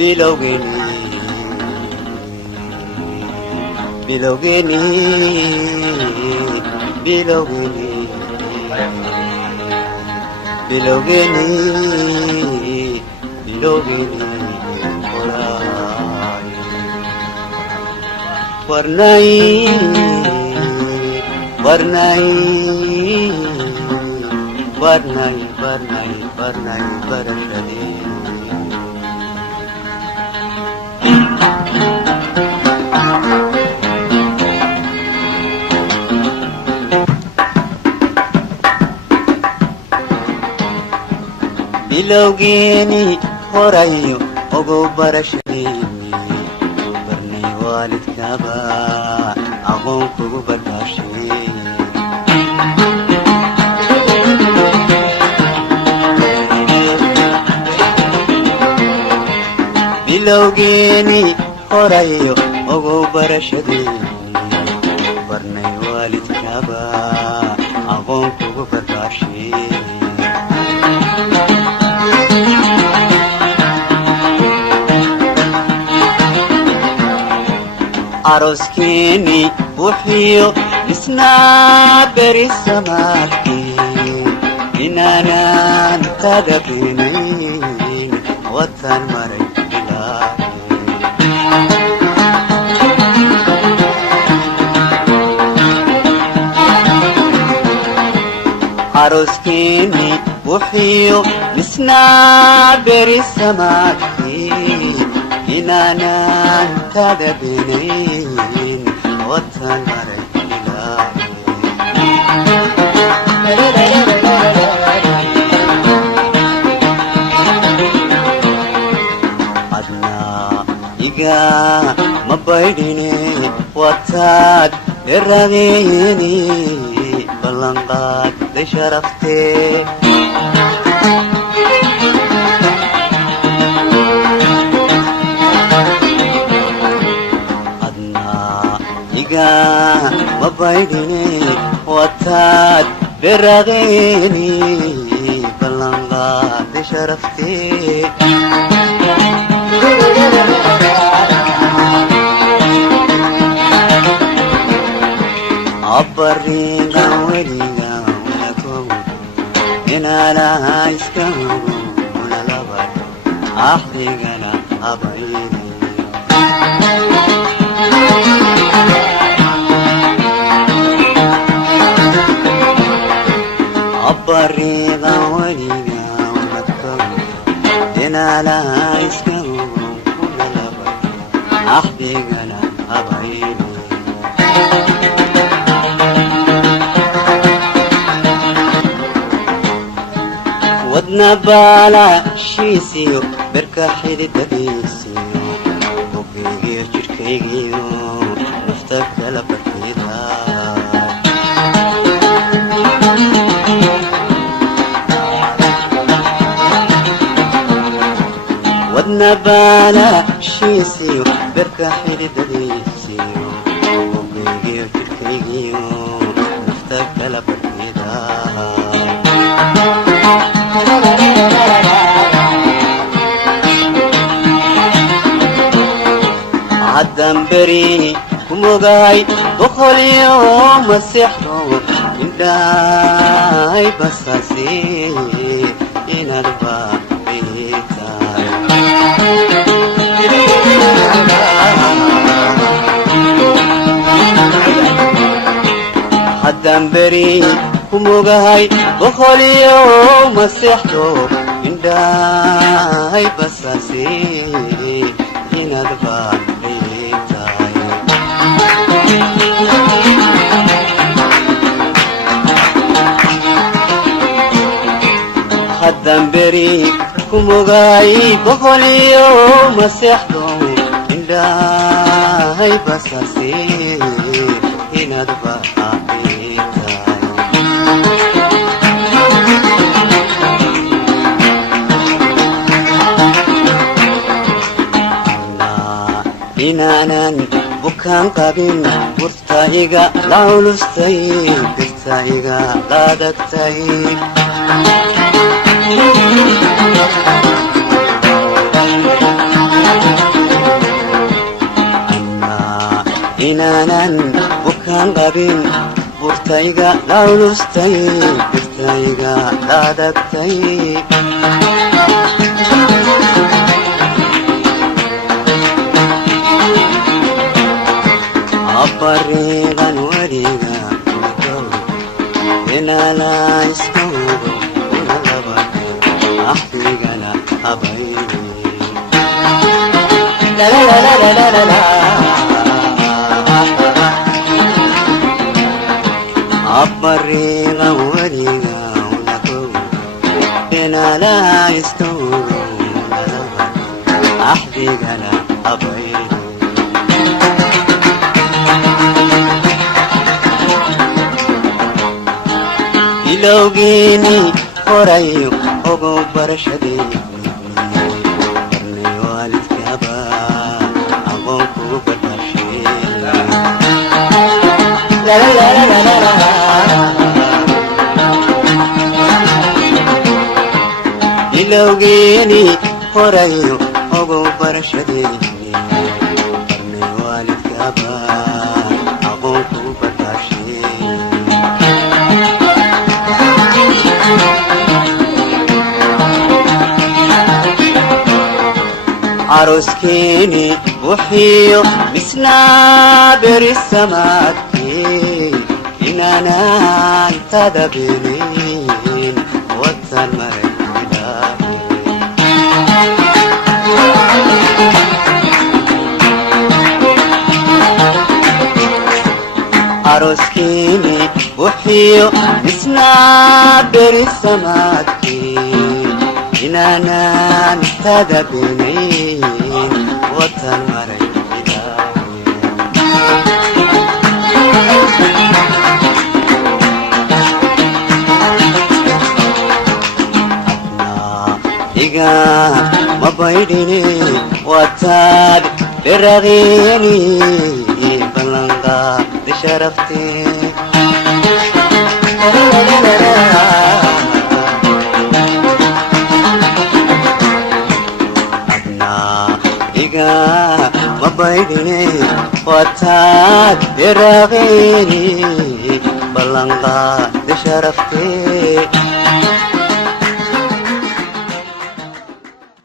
bilowgeeni bilowgeeni bilowgeeni bilowgeeni bilowgeeni warnay warnay warnay warnay warnay barashadee bilowgeeni horayo ogow barashadeeni barnay waalidkaba aqoon kugu barbaashay bilowgeeni horayo ogow barashadeeni barnay waalidkaba aqoon kugu barbaashay arooskeeni wuxiyo isnaa beri samaadkii inaanan tadabinayn watan maray arooskeeni wuxiyo isnaa beri samaadkii inaanan tadabinayn watan maray adnaa iga ma baydhine wataad eradeeni ballanqaadday sharaftee ma baydhine wataad beradeeni ballanqaadday sharaftee abarigan weligan unakogo inaalaha iska hogo unalabadho axdigana habayne abarigan weligan unakogo inaalaha iska hogo unalabadho axdigana habayne wadna baalaashiisiyo berka xididadiisiyo bogaygiyo jidhkaygiyo nafta kala barkeeda wadna baalaashiisiyo berka xididadiisiyo bogaygiyo jidhkaygiyo nafta kala barkeeda haddamberi kumogahay boqolyo masexdo indhahay basaase inaad baabitaay haddamberi kumogahay boqolyo masexdo indhahay basaase inaad baabitaay haddamberi kumogahay boqolyo masexdo indhahay basaase inaad baabitaay inaanan bukaan qabin burta iga la culustay birta iga la adagtay inaanan bukaan qabin burtayga la culustay birtayga la adagtay abariiqan weliga inala iskawdo una labate axdigana habayni abariiqan weliga una kowdo inala iskawdo una labate axdigana habayni ilowgeeni horayo ogow barashadeeni barnay waalidkaaba aqoon kugu badashee ilowgeeni horayo ogow barashadeeni barnay waalidkaaba aqoon kugu badashee عروسكيني وحيو مسنا برسماتي إنانا انتدبينين وطن مرحباهي عروسكيني وحيو مسنا برسماتي إنانا انتدبينين وطن مرحباهي إيقا ما بايديني واتاد برغيني بلنغا دي شرفتي إيقا ما بايديني واتاد برغيني بلنغا دي شرفتي